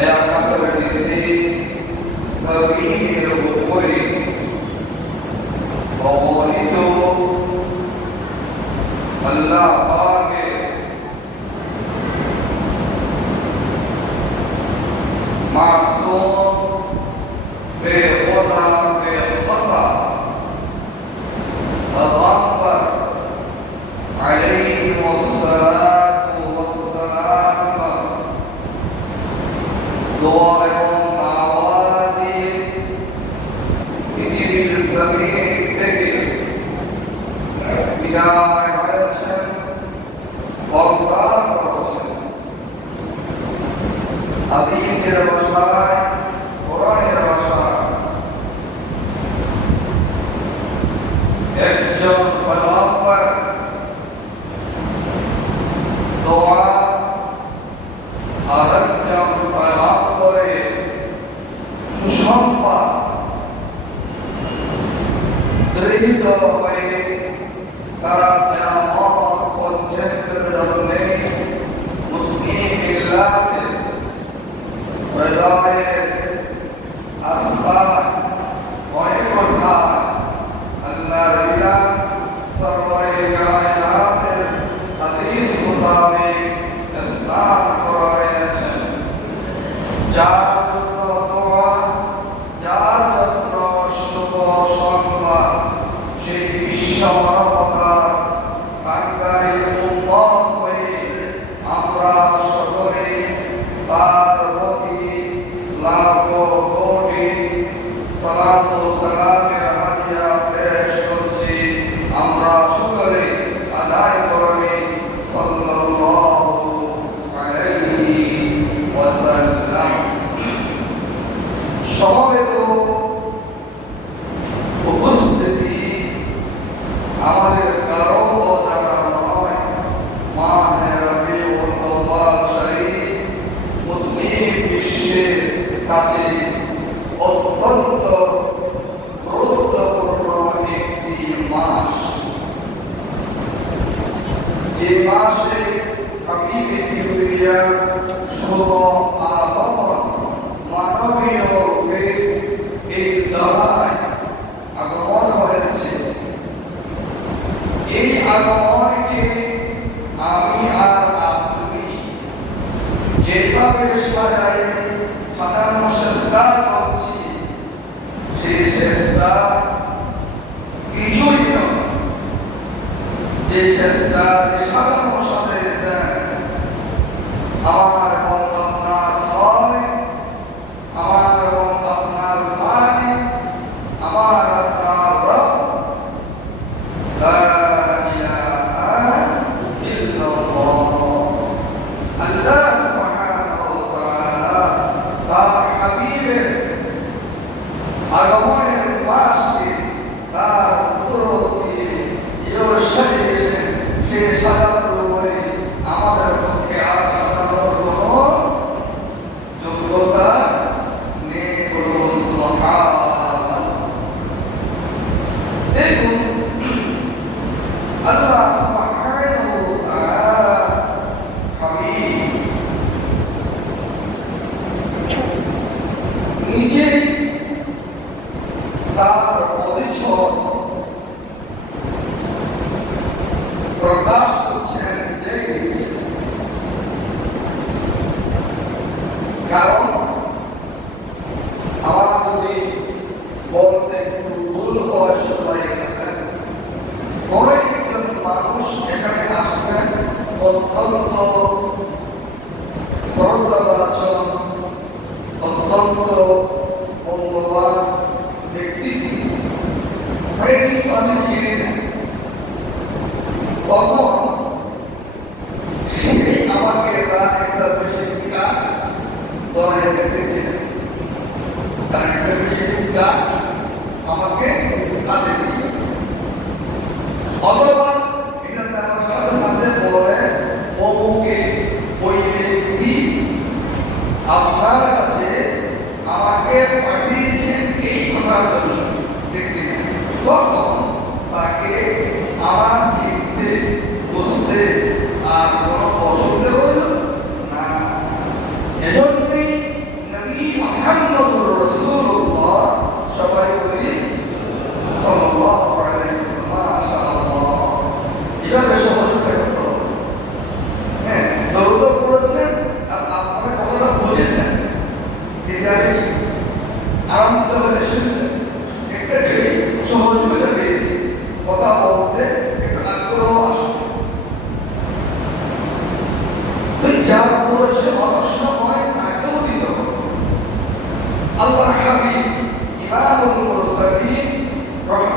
è a casa di sé, salire অতীত আল্লাহ পাকের মাসুম বেখতা বেখতা पैगंबर अलैहिस्सलातु वस्सलाम का दुआ এবং দাওয়াত দিয়ে পৃথিবীর জমিন থেকে বিদায় হয়েছেন, অবদান করেছেন। হাদিসের ভাষায়, কোরআনের ভাষায় একজন পয়গম্বর দোয়া আরেকজন পয়গম্বরের সুসংবাদ দৃঢ় হয়ে তারা কিয়ামত পর্যন্ত জন্মে মুসলিম মিল্লাতের হৃদয়ের আস্থান অনেক কথা আল্লাহর বিধান সরওয়ারে কায়নাতের হাদিস মোতাবেক ইসলাম করেছেন। যার জন্য দোয়া, যার জন্য শুভ সংবাদ, সেই বিশ্ব মানবতার কাঙ্গালি উম্মত হয়ে আমরা সকলে তার প্রতি লাখো কোটি সালাত ও সালামের হাদিয়া পেশ করছি। আমরা সকলে আদায় করি সাল্লাল্লাহু আলাইহি ওয়াসাল্লাম। সমবেত উপস্থিতি আমাদের কারো অজানা নয়। মাহে রবিউল আউয়াল শরীফ মুসলিম বিশ্বের কাছে অত্যন্ত গুরুত্বপূর্ণ একটি মাস, যে মাসে হাবিবে কিবরিয়া শুভ আগমন মানবীয় রূপে এই দলায় আগমন হয়েছে। এই আগমনকে আমি আর আপনি যেভাবে সাজানো চেষ্টা করছি, সেই চেষ্টা কিছুই নয়। যে চেষ্টা সাজানো সাজিয়েছেন আমার এবং আপনার খালিক, আমার এবং আপনার মালিক, আমার আপনার রব, লা ইলাহা ইল্লাল্লাহ। আল্লাহ সুবহানাহু ওয়া তাআলা তার হাবিবের আগমনের মাসকে তার কুদরতে সাজিয়েছেন। সে সাজানোর উপরে আমাদের পক্ষে আর সাজানোর কোনো যোগ্যতা নেই। বলুন সুবহানাল্লাহ। দেখুন আল্লাহ সুবহানাহু ওয়া তাআলা হাবিব নিজে তার পরিচয় প্রকাশ করছেন, দেখেছেন। কারণ আমার যদি বলতে একটু ভুল হয়, সবাই পরে একজন মানুষ এখানে আসবেন অত্যন্ত শ্রদ্ধাভাজন, অত্যন্ত মূল্যবান ব্যক্তিত্ব, তাই কিন্তু আমি চিনি না। তখন সে আমাকে একটা বেশিকা দলে দেখতে দিলেন, তার একটা বেশিকা আমাকে কাঁদে দিল। অথবা এটা তার সাথে সাথে বলে অমুকে ওই ব্যক্তি আপনার কাছে আমাকে পাঠিয়েছেন এই কথার জন্য, ঠিক কিনা? তখন তাকে আমার চিনতে বুঝতে আর কোনো অসুবিধা হইল না। এজন্যই নবী মুহাম্মদুর রাসূলুল্লাহ সবাই বলি সাল্লাল্লাহু আলাইহি ওয়াসাল্লাম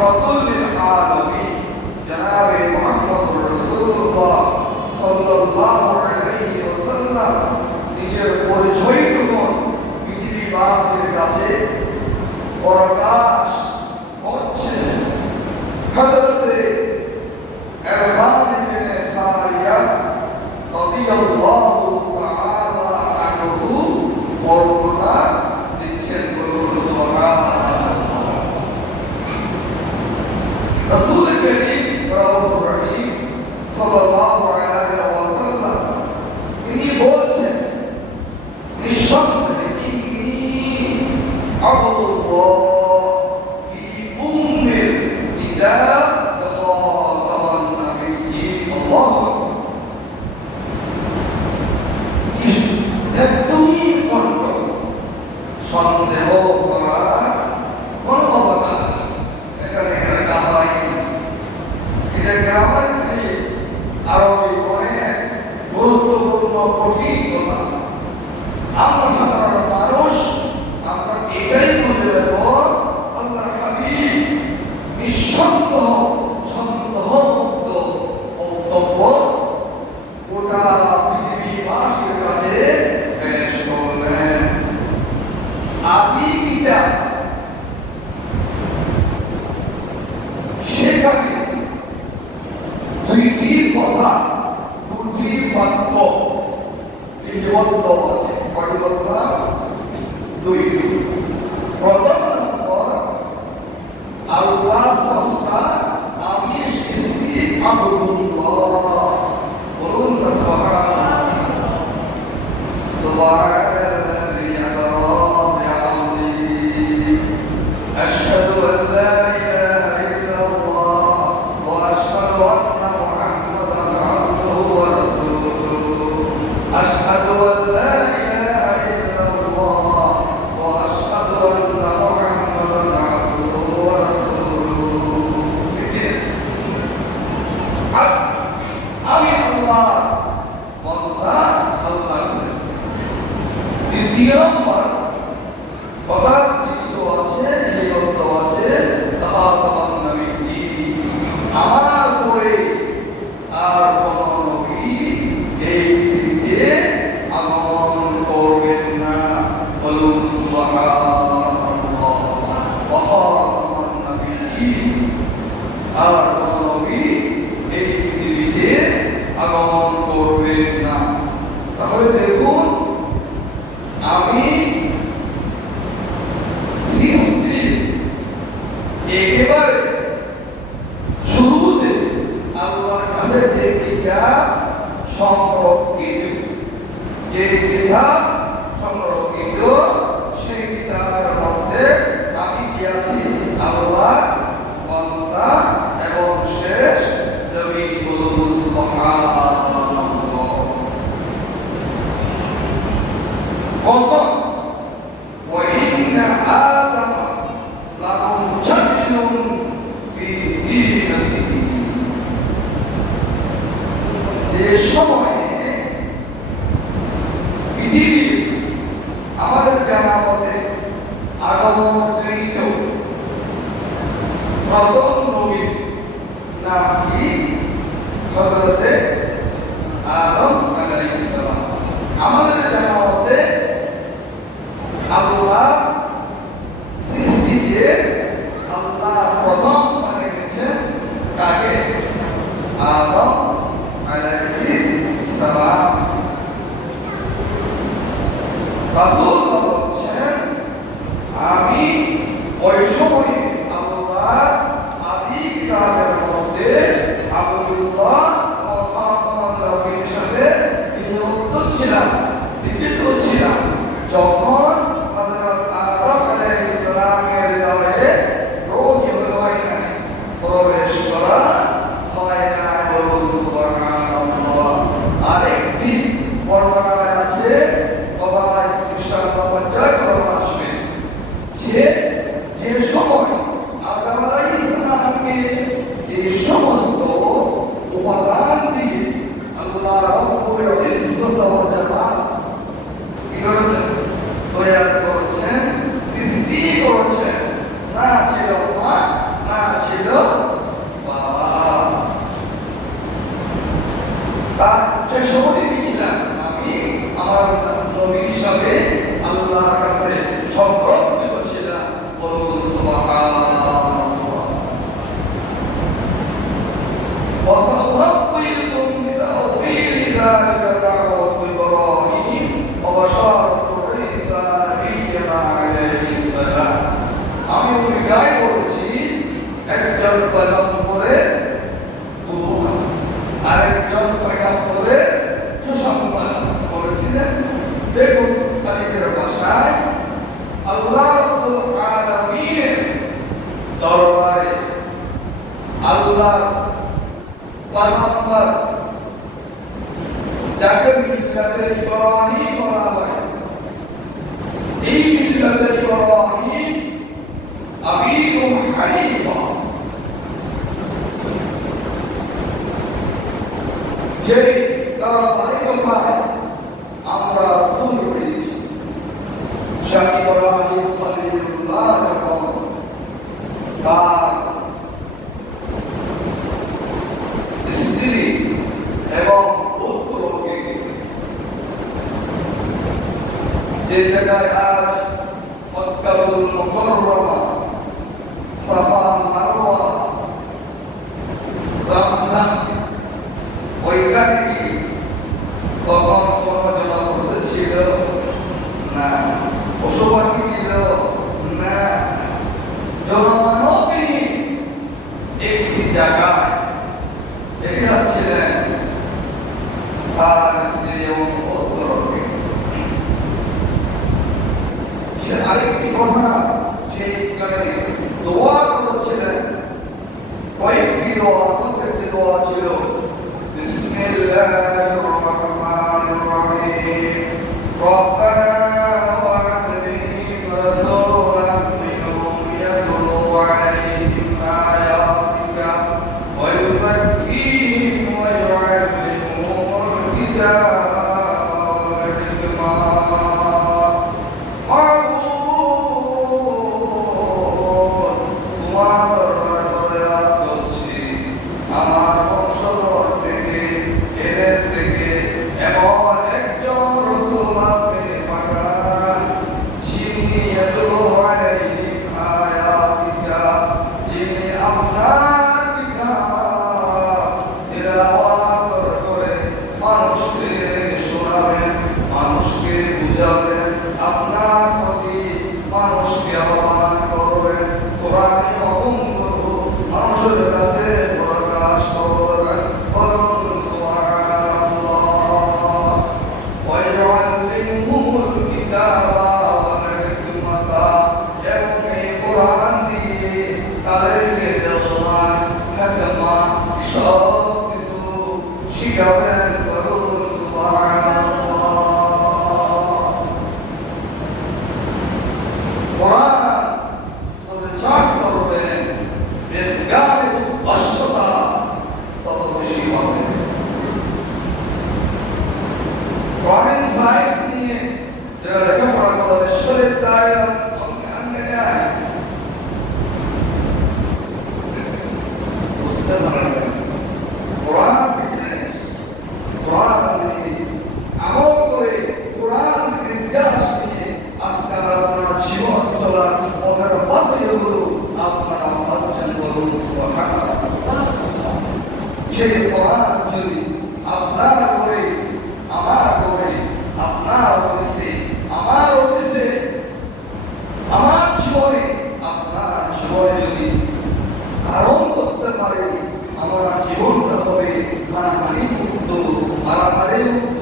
রাহমাতুল লিল আলামিন জনাবে মুহাম্মদুর রাসূলুল্লাহ সাল্লাল্লাহু আলাইহি ওয়াসাল্লাম নিজের পরিচয়টুকু পৃথিবীবাসীর কাছে প্রকাশ করছেন। হযরতে ইরবাদ ইবনে সারিয়া রাদিয়াল্লাহু তাআলা আনহু বর্ণনা দিচ্ছেন, বলুন সুবহানাল্লাহ। রাসূল করিম রাউফুর রহিম সাল্লাল্লাহু আলাইহি ওয়াসাল্লাম তিনি বলছেন, নিঃসন্দেহে ইন্নী আবদুল্লাহ ফি উম্মিল কিতাব খাতামান নাবিয়্যিন। আল্লাহু একদমই কণ্ঠ, সন্দেহ করার কোনো অবকাশ এখানে রাখা হয়নি। এটা গ্রামার আরবি অনেক গুরুত্বপূর্ণ কঠিন কথা। আমরা সাধারণ মানুষ আমরা এটাই বুঝতে পারবো, আল্লাহর হাবিব নিঃসন্দেহ সন্দেহমুক্ত বক্তব্য গোটা পৃথিবীবাসীর কাছে পেশ করলেন। আদি কিতাব সেখানে দুইটি কথা, দুটি বাক্য লিপিবদ্ধ আছে। কয়টি বললাম? দুইটি। প্রথম নম্বর, আল্লাহ স্রষ্টা, আমি সৃষ্টি আবদুল্লাহ। বলুন সুবহানাল্লাহ। সুবহানাল্লাযী আসরা বি'আবদিহি আশহাদু আন লা ইলাহা ইল্লাল্লাহ ওয়া আশহাদু আন্না মুহাম্মাদান আবদুহু ওয়া রাসূলুহু। আশহাদু আন লা ইলাহা ইল্লাল্লাহ ওয়া আশহাদু আন্না মুহাম্মাদান আবদুহু ওয়া রাসূলুহু। আমি আল্লাহ বান্দা, আল্লাহর সৃষ্টি। দ্বিতীয় নম্বর কথা লিখিত আছে, লিপিবদ্ধ আছে, খাতামান নাবিয়্যিন। আমার পরে আর কোন নবী এই পৃথিবীতে আগমন করবেন না। বলুন সুবহানাল্লাহ। খাতামান নাবিয়্যিন, আর কোন নবী এই পৃথিবীতে আগমন করবেন না। তাহলে দেখুন, আমি সৃষ্টি একেবারে শুরুতে আল্লাহর কাছে যে কিতাব সংরক্ষিত, সেই কিতাবের মধ্যে আমি কি আছি? আল্লাহ বান্দা এবং শেষ নবী। বলুন সুবহানাল্লাহ। কখন ওয়াইন্না আদম লামুজাহিদুন ফি দীনিহি, যে সময়ে পৃথিবী আমাদের জানা মতে আগমনকৃত প্রথম নবী নাম কি? হযরতে আদম আলাইহিস সালাম। আমাদের জানা মতে আল্লাহ সৃষ্টিতে আল্লাহ প্রথম বানিয়েছেন কাকে? আদম আলাইহিস সালাম। রাসূল বলছেন, আমি ওই সময় আল্লাহ আদি কিতাবের মধ্যে আবদুল্লাহ ও দরবারে আল্লাহ পয়গম্বর যাকে মিল্লাতে ইব্রাহিম বলা হয়, এই মিল্লাতে ইব্রাহিম আবিকুম হানিফা, যে ধারাবাহিকতায় আমরা রাসূল পেয়েছি। শাহ ইব্রাহিম খলিলুল্লাহ যখন তার স্ত্রী এবং পুত্রকে যে জায়গায় আজ মক্কাতুল মুকাররমা, সাফা মারওয়া, জামজাম, ওইখানে কি তখন কোনো জলাবদ্ধ ছিল না, পশু পাখি ছিল না, জনমানবহীন একটি জায়গায় রেখে যাচ্ছিলেন তার স্ত্রী এবং পুত্রকে। আরেকটি ঘটনা, সেই কারণে দোয়া করেছিলেন, কয়েকটি দোয়া, প্রত্যেকটি দোয়া ছিল বিসমিল্লাহির রহমানির রহিম, রব্বানা ওয়া'আদ বিহিম রাসূলান মিনহুম ইয়াতলু আলাইহিম আয়াতিকা ওয়া ইউযাক্কিহিম ওয়া ইউ'আল্লিমুহুমুল কিতাবা ওয়াল হিকমা। সেই কোরআন যদি আপনার করে, আমার করে, আপনার অফিসে, আমার অফিসে, আমার জীবনে, আপনার জীবনে যদি ধারণ করতে পারে, আমার জীবনটা হবে হানাহানি মুক্ত, মারামারি মুক্ত,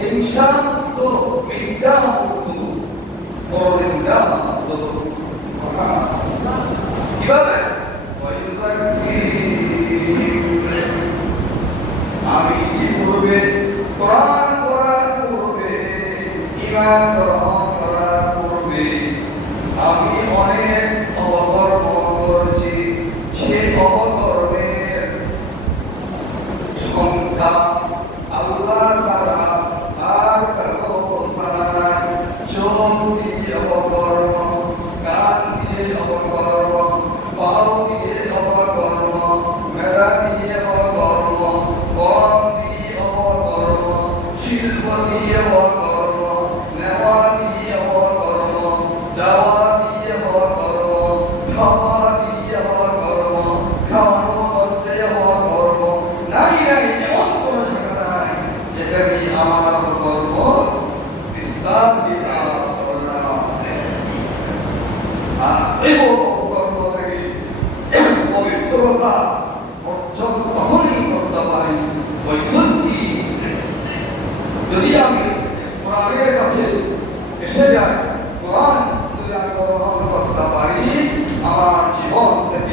হিংসা মুক্ত, মিথ্যা মুক্ত, পরনিন্দা মুক্ত। কিভাবে? আমি কি পূর্বে কোরআন পড়ার পূর্বে, ঈমান গ্রহণ করার পূর্বে আমি অনেক অপকর্ম করেছি, সে অপকর্মের সংখ্যা আল্লাহ ছাড়া আর কারো জানা নাই। চোখ দিয়ে অপকর্ম, কান দিয়ে অপকর্ম, পাও দিয়ে অপকর্ম, মেধা দিয়ে অপকর্ম, কলম দিয়ে অপকর্ম, শিল্প দিয়ে অপকর্ম, নেওয়া দিয়ে অপকর্ম, দেওয়া দিয়ে অপকর্ম, খাওয়া দিয়ে অপকর্ম, খাওয়ানোর মধ্যে অপকর্ম। নাই নাই, এমন কোনো জায়গা নাই যেখানে আমার অপকর্ম ইসলাম বিধান করে না। এই অপকর্ম থেকে পবিত্রতা অর্জন তখনই করতে পারি যদি আমি কোরআনের কাছে এসে যাই, কোরআন যদি আমি গ্রহণ করতে পারি, আমার জীবন থেকে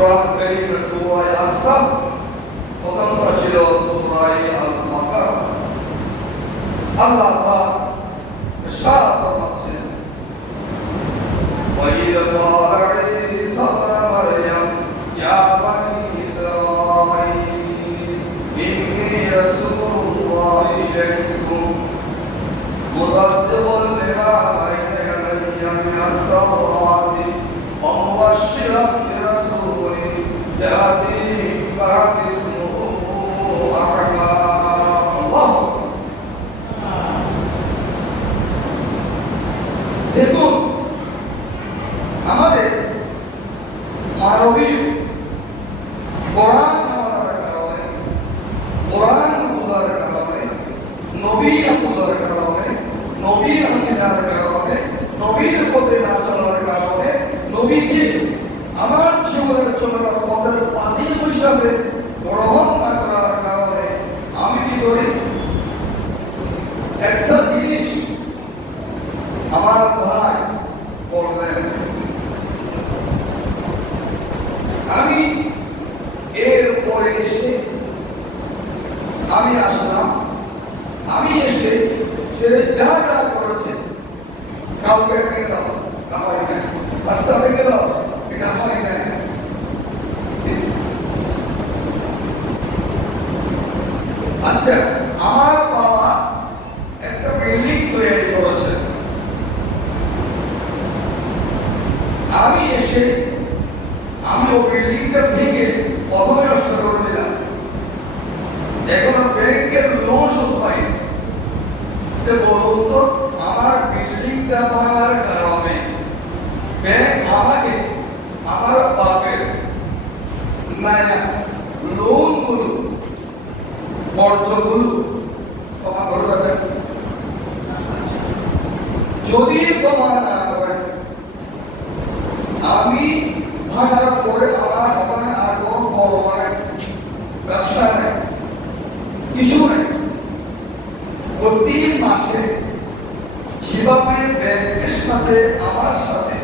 কোরআন কারীমের সূরা আস-সাফ প্রথমটা ছিল সূরা আল-বাকারা। আল্লাহ পাক ইরশাদ করছেন وَإِذْ قَالَ عِيسَى ابْنُ مَرْيَمَ يَا بَنِي إِسْرَائِيلَ إِنِّي رَسُولُ اللَّهِ إِلَيْكُمْ مُصَدِّقًا لِمَا بَيْنَ يَدَيَّ مِنَ التَّوْرَاةِ وَمُبَشِّرًا بِرَسُولٍ يَأْتِي مِن بَعْدِ اسْمُهُ أَحْمَدُ الله। দেখুন আমাদের মানবীয় কোরআন আমাদের কারণে, কোরআন বোঝার কারণে, নবী বোঝার কারণে, নবীর হাসিনার কারণে, নবীর পথে না চলার কারণে, নবীকে আমার জীবনের চলার পথের পাথি হিসাবে গ্রহণ না করার কারণে আমি কি করি? একটা জিনিস আমার ভাই বললেন, আমি এর পরে এসে আমি আসলাম, আমি এসে সে যা যা করেছে কাউকে ভেঙে দাও, কামাই নাই, রাস্তা ভেঙে দাও, এটা হয় নাই। আচ্ছা, আমার বাবা একটা বিল্ডিং তৈরি করেছে, আমি এসে আমি ও বিল্ডিংটা ভেঙে প্রথমে নষ্ট করে দিলাম, এখনো ব্যাংকের লোন শোধ পাইনি। বলুন তো, আমার বিল্ডিংটা ভাঙার কারণে ব্যাংক আমাকে আমার বাপের লোনগুলো কর্জগুলো ক্ষমা করে দেবেন? যদি ক্ষমা না করেন, আমি ভাঙার পরে আমার ওখানে আর কোনো বড় ব্যবসা নেই, কিছু নেই। প্রতি মাসে যেভাবে ব্যাংকের সাথে আমার সাথে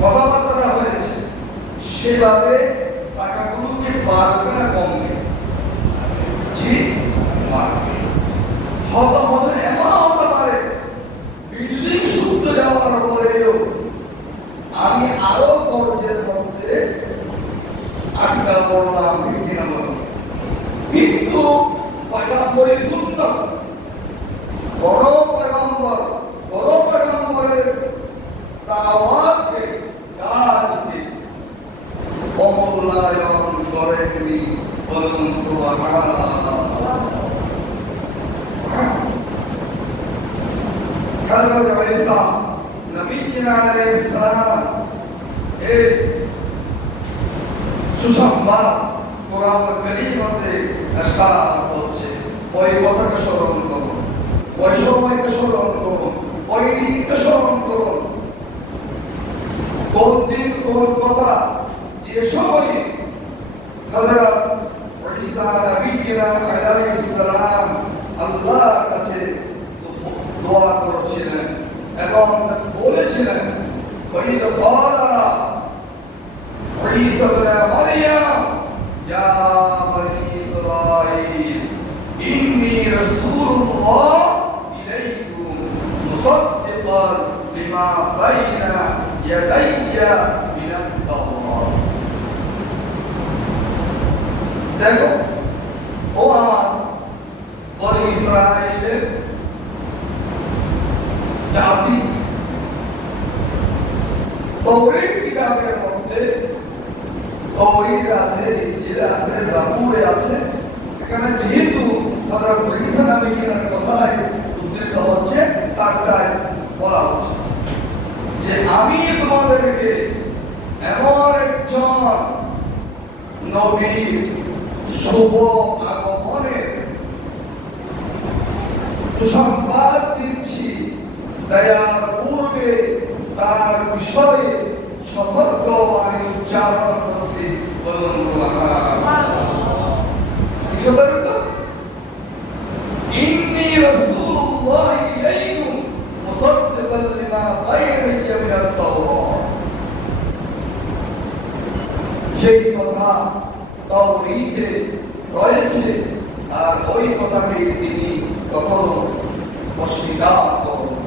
কথাবার্তা হয়েছে সেভাবে টাকাগুলোকে বাড়বে না কমবে? জি বাড়বে। হয়তো এমন হতে পারে বিল্ডিং শুদ্ধ যাওয়ার পরেও আমি আরো কর্জের মধ্যে আটকা পড়লাম, কিন্তু পয়গম্বরের সুন্নাত, বড় পয়গম্বরের দাওয়াতকে, কাজকে অমূল্যায়ন করেননি। বলুন সুবহানাল্লাহ। হযরত ঈসা নবীনা আলাইহিস সালাম এই সুসংবাদ কোরআন কারীমে ইরশাদ হচ্ছে, ওই কথাকে স্মরণ করুন, ওই সময়কে স্মরণ করুন, ওই দিনকে স্মরণ করুন। কোন দিন কোন কথা? যে সময়ে হযরত ঈসা নবীনা আলাইহিস সালাম আল্লাহর কাছে দোয়া করেছিলেন এবং বলেছিলেন, وَإِذْ قَالَ عِيسَى ابْنُ مَرْيَمَ يَا بَنِي إِسْرَائِيلَ إِنِّي رَسُولُ اللَّهِ إِلَيْكُمْ مُصَدِّقًا لِمَا بَيْنَ يَدَيَّ مِنَ التَّوْرَاةِ। দেখো ও আমার বনি ইসরাইলের জাতি, তৌরাত কিতাবের মধ্যে তৌরাত আছে, ইনজিল আছে, জাবুর আছে। এখানে যেহেতু হযরত ঈসা নবীর কথাই উদ্ধৃত হচ্ছে, তারটাই বলা হচ্ছে যে আমি তোমাদেরকে এমন একজন নবীর শুভ আগমনের সুসংবাদ দিচ্ছি, দয়ার পূর্বে তার বিষয়ে সতর্কবাণী উচ্চারণ করছি। বলুন সুবহানাল্লাহ। ইন্নী রাসূলুল্লাহ ইলাইকুম মুসাদ্দিকাল লিমা বাইনা ইয়ামিনাত তাওরাত। যেই কথা তাওরীতে রয়েছে আর ওই কথাকে তিনি কখনো অস্বীকার করেন না।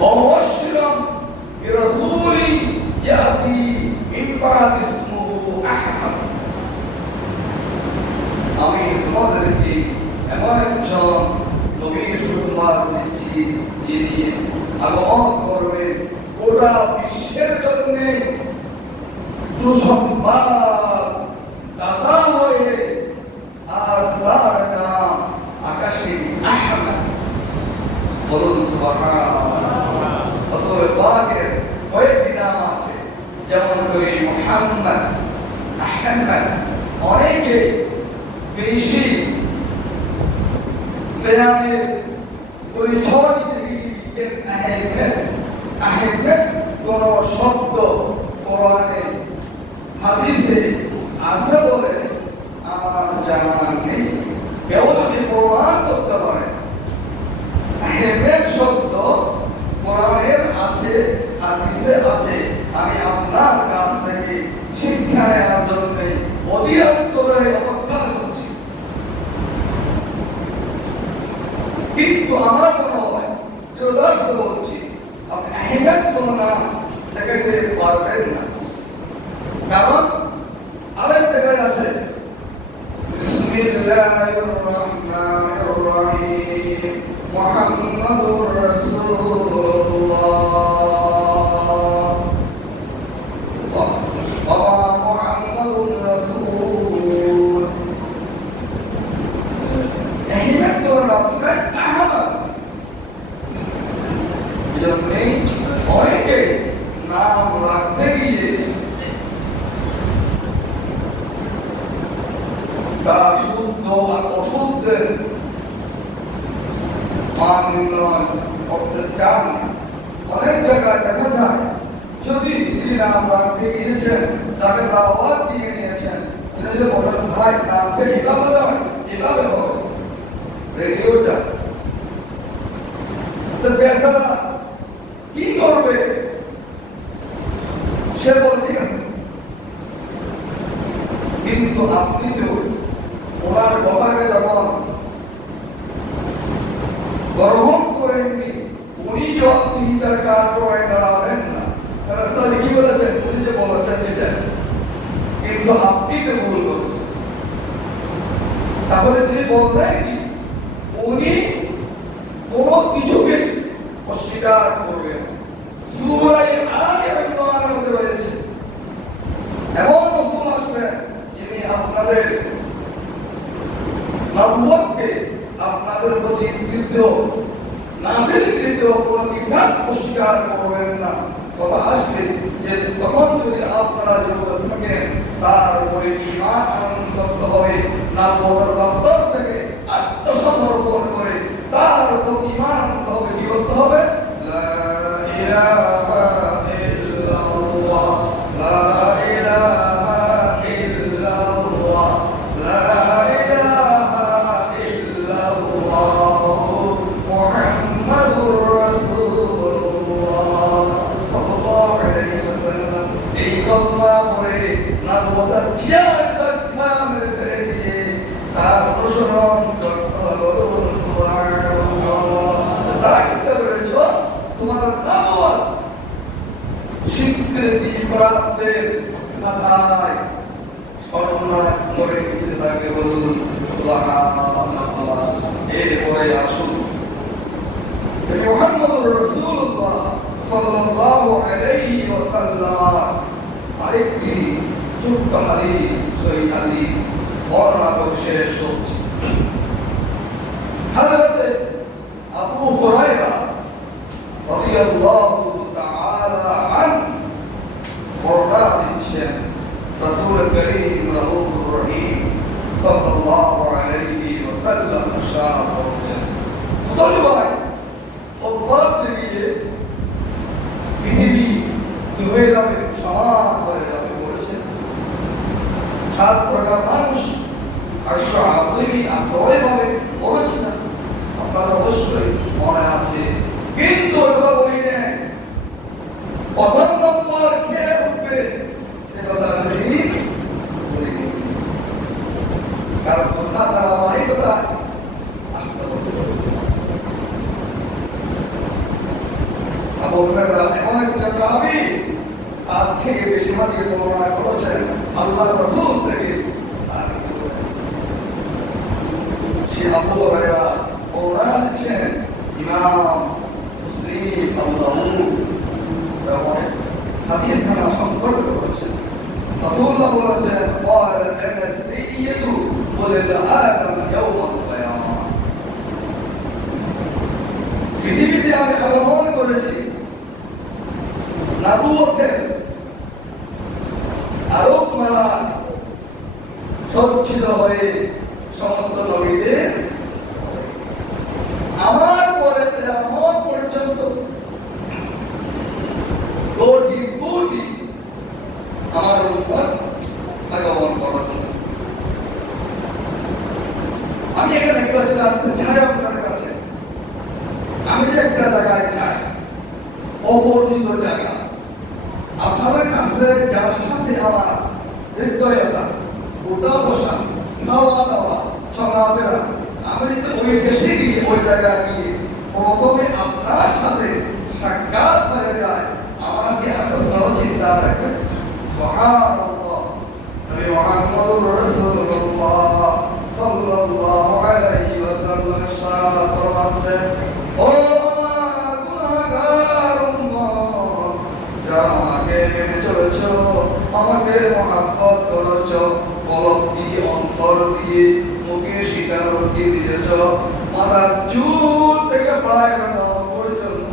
ومبشرا برسول يأتي من بعد اسمه أحمد। আমি তোমাদেরকে এমন একজন নবীর সুসংবাদ দিচ্ছি যিনি আগমন করবেন গোটা বিশ্বের জন্য সুসংবাদ দাতা হয়ে, আর তার নাম আকাশে আহমদ। বলুন সুবহানাল্লাহ। রাসূল পাকের কয়েকটি নাম আছে, যেমন করে মুহাম্মদ, আহমদ। অনেকে বেশি জ্ঞানের পরিচয় থেকে দিতেন আহমদ। আহমদ কোন শব্দ কোরআনে হাদিসে আছে বলে আমার জানা নেই। কেউ যদি প্রমাণ করতে পারে আহমদ শব্দ কোরআনের আছে, হাদিসে আছে, আমি আপনার কাছ থেকে শিক্ষা নেওয়ার জন্য অধীরত্তরে অপেক্ষা করছি। কিন্তু আমার মনে হয় যথার্থ বলছি, আপনি আহমদ কোন নাম দেখাতে পারবেন না, কারণ আরেক জায়গায় আছে বিসমিল্লাহির রহমানির রহিম মুহাম্মাদুর রাসূলুল্লাহ ওয়া মুহাম্মাদুর রাসূল। আহমদ কোন নাম আহমদ। এজন্যই অনেকে নাম রাখতে গিয়ে তারা শুদ্ধ আর অশুদ্ধের মান নির্ণয় করতে চান। অনেক জায়গায় দেখা যায় যদি যিনি নাম রাখতে গিয়েছেন তাকে দাওয়াত দিয়ে নিয়েছেন, তিনি যে বলেন ভাই নামটা এভাবে নয় এভাবে হবে, রেডিওটা তো বেচারা কি করবে? সে বলে ঠিক আছে, কিন্তু আপনি তো ওনার কথাকে যখন গ্রহণ করেননি, উনি জবাবদিহিতার কাঠগড়ায় দাঁড়াবেন না। রাস্তায় কি বলেছেন? উনি যে বলেছেন সেটা, কিন্তু আপনি তো ভুল করেছেন। তাহলে তিনি বললেন কি উনি কোনো কিছুকে অস্বীকার করবেন। সূরা আলে ইমরানের মধ্যে রয়েছে এমন রাসূল আসবেন যিনি আপনাদের নবুয়তকে আপনাদের প্রতি নাযিলকৃত কোনো কিতাব অস্বীকার করবেন না। কথা আসবে যে তখন যদি আপনারা জীবন থাকেন তার উপরে ঈমান আনয়ন করতে হবে, নবুয়তের দফতর থেকে আত্মসমর্পণ করে তার উপর ঈমান আনতে হবে। কি করতে হবে? লা ইলাহা ইল্লাল্লাহ, লা ইলাহা ইল্লাল্লাহ, লা ইলাহা ইল্লাল্লাহ মুহাম্মাদুর রাসূলুল্লাহ সাল্লাল্লাহু আলাইহি ওয়াসাল্লাম। এই কলমা পড়ে নবুয়তের চার দরজা মেরে দিয়ে তার অনুসরণ করতে হবে। সুবহানাল্লাহ। দায়িত্ব রয়েছে তোমার নবুয়ত স্বীকৃতি প্রাপ্তের মাথায় সম্মান করে দিতে থাকে। বলুন সুবহানাল্লাহ। এরপরে আসুন মুহাম্মদুর রাসূলুল্লাহ সাল্লাল্লাহু আলাইহি ওয়াসাল্লাম আরেকটি ছোট্ট হাদিস, সহিহ হাদিস বর্ণনা করে শেষ করছি। হযরত আবু হুরায়রা রাদিয়াল্লাহু তাআলা আনহু বর্ণনা দিচ্ছেন রাসূল করিম রাউফুর রহিম সাল্লাল্লাহু আলাইহি ওয়াসাল্লাম ইরশাদ করেছেন, তলবায় খবর দিয়ে পৃথিবী কি হয়ে যাবে, সমান হয়ে যাবে বলেছেন। 7 প্রকার মানুষ আরশ আযীমে আশ্রয় পাবে বলেছেন, আপনার অবশ্যই মনে আছে। কিন্তু ওটা বলি না, প্রথম নম্বর কে উঠবে বর্ণনা করেছেন আল্লাহ রাসূল থেকে। সে আবু হুরায়রা বর্ণনা দিচ্ছেন ইমাম মুসলিম, আবু দাউদ হাদিস খানা সংকলিত করেছেন। রাসূলুল্লাহ বলেছেন قال انا السيد ولد ادم يوم القيامه। পৃথিবীতে আমি আগমন করেছি নবুয়তের আলোকমালা সজ্জিত হয়ে সমস্ত নবীদের, আমার পরে কিয়ামত পর্যন্ত কোটি কোটি আমার উম্মত আগমন করেছে। আমি এখানে একটা জানতে চাই আপনার কাছে, আমি যে একটা জায়গায় যাই, অপরিচিত জায়গা, আপনাদের কাছে যার সাথে আমার হৃদয়তা, গোটা বসা, খাওয়া দাওয়া, চলাফেরা, আমি যদি ওই দেশে গিয়ে ওই জায়গায় গিয়ে প্রথমে আপনার সাথে সাক্ষাৎ হয়ে যায়, আমাকে এত বড় চিন্তা রাখবে। সুবহানাল্লাহ, নবী মুহাম্মদুর রাসূলুল্লাহ সাল্লাল্লাহু আলাইহি ওয়াসাল্লাম ইরশাদ ফরমাচ্ছেন, ও আমার গুনাহগার উম্মত, যারা আমাকে মেনে চলেছো, আমাকে মহব্বত করেছো, কলব দিয়ে, অন্তর দিয়ে, মুখে স্বীকারোক্তি দিয়েছ, মাথার চুল থেকে পায়ের নখ পর্যন্ত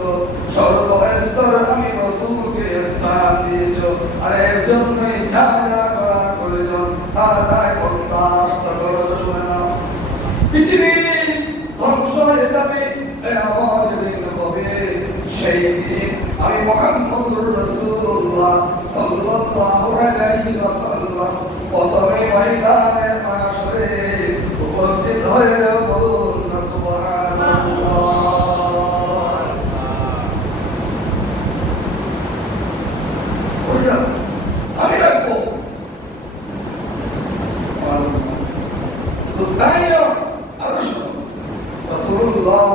সর্বস্তর আমি রাসূলকে স্থান দিয়েছ। আর এর জন্যই যা যা করার প্রয়োজন তারা তাই বরদাস্ত করেছ। শুনে নাও, পৃথিবী ধ্বংস হয়ে যাবে, আমার যেদিন হবে সেই দিন আমি মুহাম্মদুর রাসূলুল্লাহ সাল্লাল্লাহু আলাইহি ওয়াসাল্লাম প্রথমে ময়দানে মাশরে উপস্থিত হয়ে বলুন না সুবহানাল্লাহ। আমি ডাকবো তো তাই আরো রাসূলুল্লাহ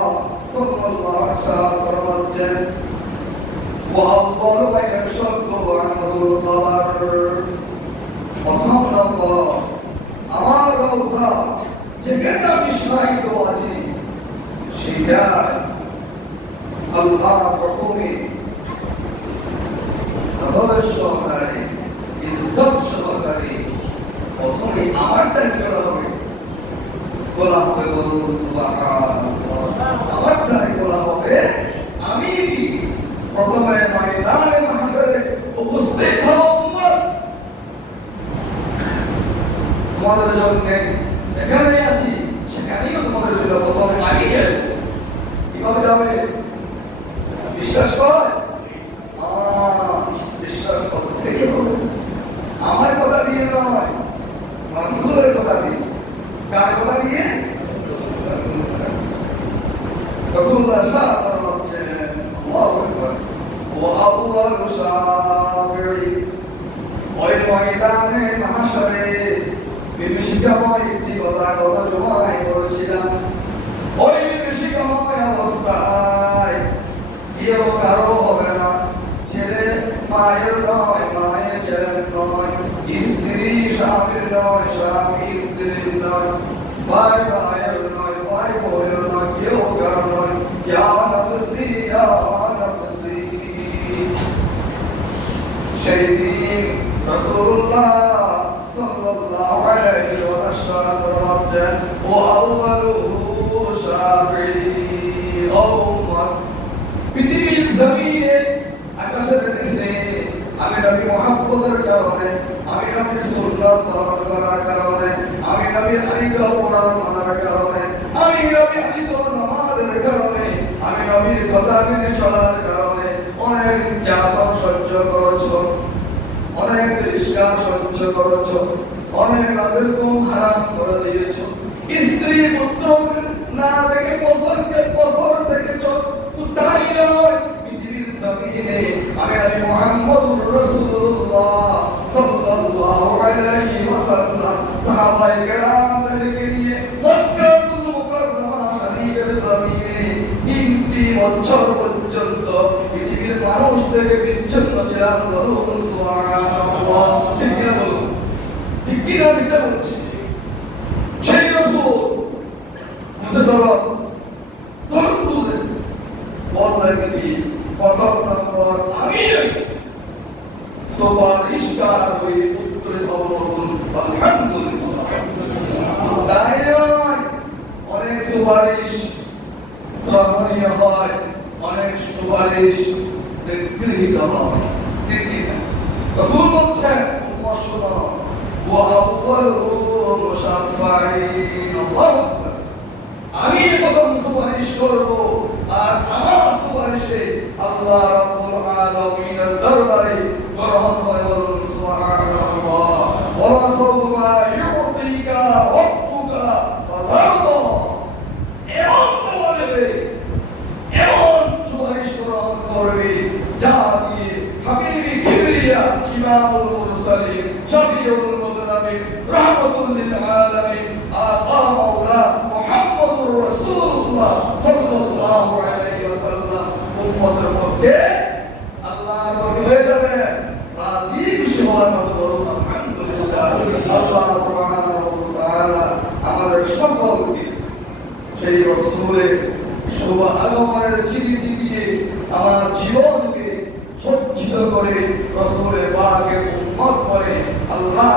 সাল্লাল্লাহু আলাইহি ওয়াসাল্লাম ফরমাচ্ছেন, وأفضل ما يشق عنه القبر। প্রথম নম্বর, আমার রওজা যেখানে আমি শায়িত আছি সেটা আল্লাহ প্রথমে আদরের সহকারে, ইজ্জত সহকারে প্রথমে আমারটা করা হবে, বলা হবে বলুন সুবহানাল্লাহ, আমারটাই বলা হবে। আমি কি প্রথমে ময়দানে মাহশরে উপস্থিত হব, তোমাদের জন্য এখানে আছি, সেখানেই তোমাদের জন্য প্রথমে আমি যাব। কিভাবে যাবে? বিশ্বাস কর, বিশ্বাস করতেই হবে। আমার কথা দিয়ে নয়, রাসূলের কথা দিয়ে। কার কথা দিয়ে? রাসূলের কথা। রাসূলুল্লাহ সাল্লাল্লাহু আলাইহি ওয়াসাল্লাম আল্লাহু আকবার, ওয়া আউয়ালু শাফিঈ, ওই ময়দানে মাহশরে বিভীষিকাময় একটি কথা গত জুমায় বলেছিলাম। ওই বিভীষিকাময় অবস্থায় কেউ কারো হবে না, ছেলে মায়ের নয়, মায়ের ছেলের নয়, স্ত্রী স্বামীর নয়, স্বামী স্ত্রীর নয়, ভাই ভাইয়ের নয়, ভাই বোনের নয়, কেউ কারো নয়। ইয়া নফসি ইয়া নফসি। সেই দিন রাসূলুল্লাহ সাল্লাল্লাহু আলাইহি ওয়াসাল্লাম ফরমাচ্ছেন, ওয়া আউয়ালু শাফিঈ, পৃথিবীর জমিনে আকাশের নিচে আমি নবীর মুহাব্বতের কারণে, আমি নবীর সুন্নাত পালন করার কারণে, আমি নবীর আলিত কোরআন মানার কারণে, আমি নবীর আলিত নামাজের কারণে, আমি নবীর কথা মেনে চলার কারণে অনেক নির্যাতন সহ্য করেছ, অনেক তিরস্কার সহ্য করেছ, অনেক রাতের ঘুম হারাম করে দিয়েছ, স্ত্রী পুত্র না দেখে পথর দেখেছ। তাই নয়, পৃথিবীর জমিনে আমি নবী মুহাম্মদুর রাসূলুল্লাহ সাল্লাল্লাহু আলাইহি ওয়াসাল্লাম সাহাবায়ে কেরামদেরকে নিয়ে মক্কাতুল মুকাররমা শরীফের জমিনে 3টি বছর পর্যন্ত পৃথিবীর মানুষ থেকে বিচ্ছিন্ন ছিলাম। দিলাম, বলুন সুবহানাল্লাহ। ঠিক কিনা বলুন? ঠিক কিনা মিথ্যা বলছি? সেই রাসূল বুঝে ধরো, ধরুন বুঝে বললেন কি প্রথম নম্বর আমি সুপারিশকার হয়ে উত্তরে বলুন আলহামদুলিল্লাহ। তাই নয়, অনেক সুপারিশ গ্রহণীয় হয়, অনেক সুপারিশ গৃহীত হয়। ঠিক কিনা? রাসূল বলছেন উম্মত শোনো, ওয়া আউয়ালুহুম মুশাফফাঈন, আল্লাহু আকবার। আমি প্রথম সুপারিশ করব, আর আমার সুপারিশে আল্লাহ রাব্বুল আলামিনের দরবারে গ্রহণ হয়, বলুন সুবহানাল্লাহ। ওয়া সাওফা ইউতিকা রাব্বুকা ফাতারদা, এমন বলবে, এমন সুপারিশ গ্রহণ করবে যা দিয়ে হাবিবি কিবরিয়া ইমামুল মুরসালিন শফিউল মুযনিবিন রাহমাতুল লিল আলামিন আকা মাওলা মুহাম্মদুর রাসূলুল্লাহ সাল্লাল্লাহু আলাইহি ওয়াসাল্লাম উম্মতের মধ্যে আল্লাহর নবী হয়ে যাবে। রাজি খুশি হওয়ার মতো বলুন আলহামদুলিল্লাহ। আল্লাহ সুবহানাহু ওয়া তাআলা আমাদের সকলকে সেই রাসূলের শুভ আগমনের চিঠি দিয়ে আমার জীবনকে সজ্জিত করে রাসূলের পাকের উম্মত করে আল্লাহ